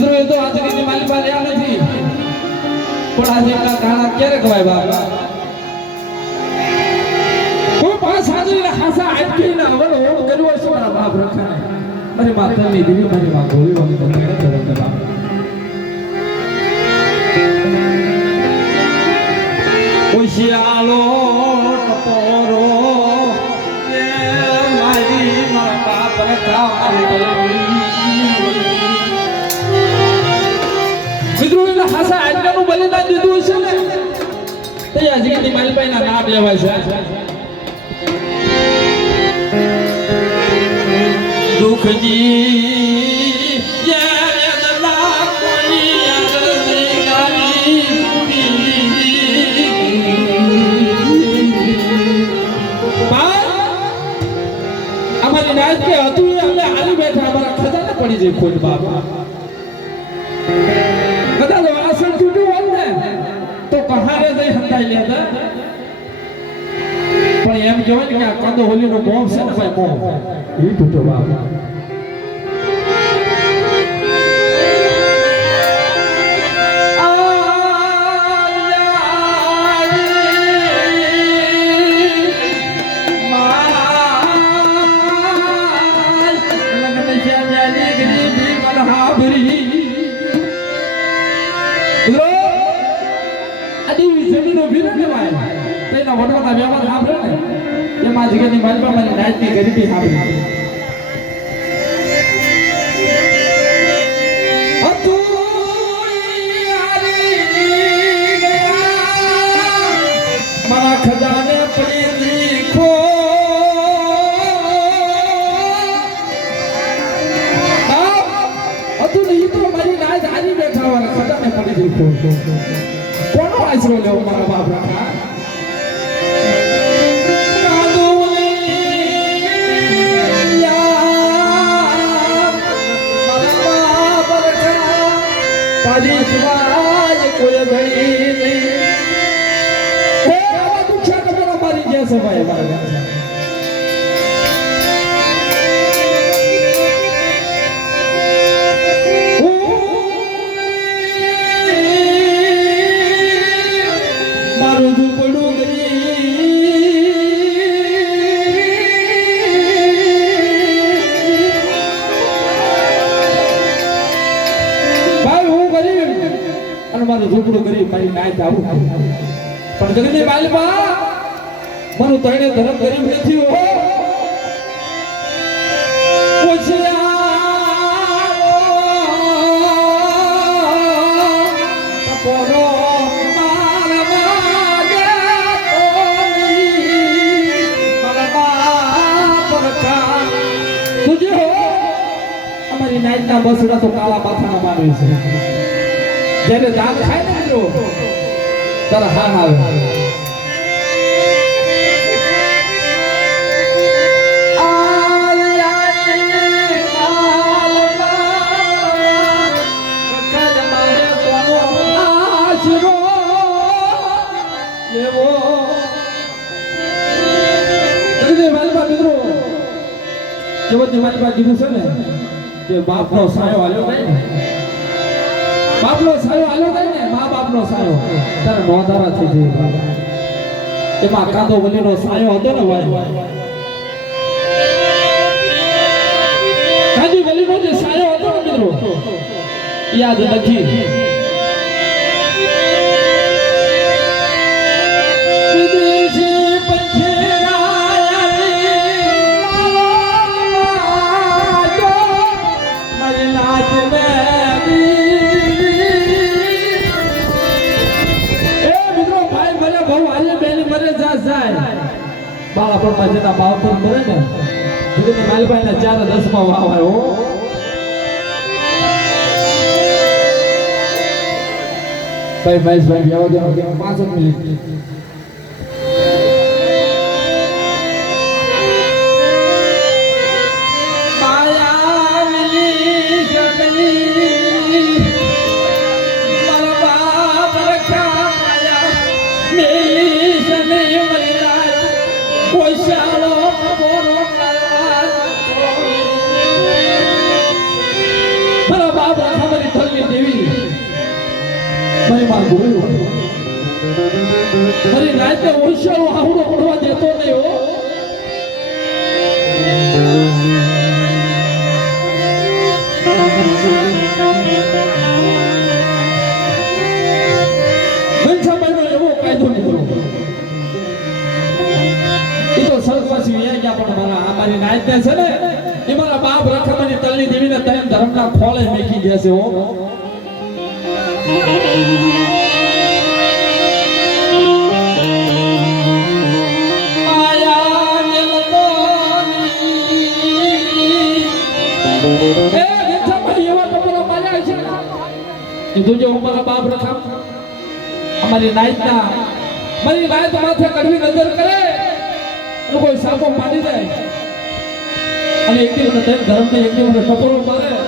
મિત્રો એ તો આજની માલી પાસે આ નથી પણ આજે એમના ગાણા ક્યારે ખવાય બાબા કોઈ પાંચ હાજરીના ખાસા આટકીના અવળ ઓળ કર્યો છે મારા બાપ રખાને મારી માતાની દેવી મારી માં ગોળી વાળી તો તેડે ચડે બાપ ઓશિયાલો ટપોરો એ મારી મારા બાપ રખા મિત્રો એના ખાસા આટકાનું બલિદાન દીધું છે ને તે આજની માલપાઈના નામ લેવાય છે દુખની યાદલા કોઈ યાદની ગાલી અમારી નાચ કે હતું અમે આલી બેઠા અમારા ખજાના પડી જાય ખોટ બાબા કદાચ વાસણ તૂટ્યું હોત ને તો કહારે જઈ હંતાઈ લેતા પણ એમ કહેવાય ને કે આ કાંદો હોલીનો મોહ છે ને ભાઈ મોહ એ તૂટ્યો બાબા વડવાના વ્યવહાર સાંભળે ને એમાં જગ્યાની માલપા મારી નાચની ગરીબી સાંભળી મારા ખજાને પડી દીખો હતું નહીં તો મારી નાચ આજી બેઠા વાળા ખજાને પડી દીખો કોનો આશરો લેવો મારા બાપ રાખા તારી સિવાય કોઈ ધણી નહીં હે આવા દુખ્યા કબરો મારી ગયા છે ભાઈ મારા મારું દુપડું મારું ઝૂંપડું કરી મારી નાય આવું પણ જગની બાલમાં મારું તણે ધર્મ ગરીબ નથી હો અમારી નાયના બસડા તો કાળા માથાના મારે છે જ્યારે દાંત ખાય ને મિત્રો તારા હા આવે કીધું છે ને કે બાપનો સાયો હાલ્યો નહીં બાપનો સાયો હાલ્યો નહીં ને મા બાપનો સાયો તારે નોંધારા થઈ જાય એમાં કાંદો વલીનો સાયો હતો ને ભાઈ કાંદી વલીનો જે સાયો હતો ને મિત્રો યાદ નથી બાળા પણ જેના ભાવ પર મળે ને જુદીની માલભાઈ ના 4 10 માં વાવ આવ્યો ભાઈ મહેશભાઈ વ્યાવ દેવા 5 મિનિટ માં ગોળ્યો મારી નાયતે ઓળશાળો આવડો પડવા દેતો નહીં હો ઘનશ્યામભાઈનો એવો કાયદો નીકળો એ તો સ્વર્ગવાસી વ્યા ગયા પણ મારી નાયતે છે ને એ મારા બાપ રખમાની તલની દેવીને તૈન ધર્મના ખોળે મેકી ગયા છે હો જો મારા બાપ રખા અમારી નાયતના મારી નાયત માથે કડવી નજર કરે કોઈ સાપો પાડી જાય અને એક દિવસ ધર્મ ને એક દિવસ કપડો મારે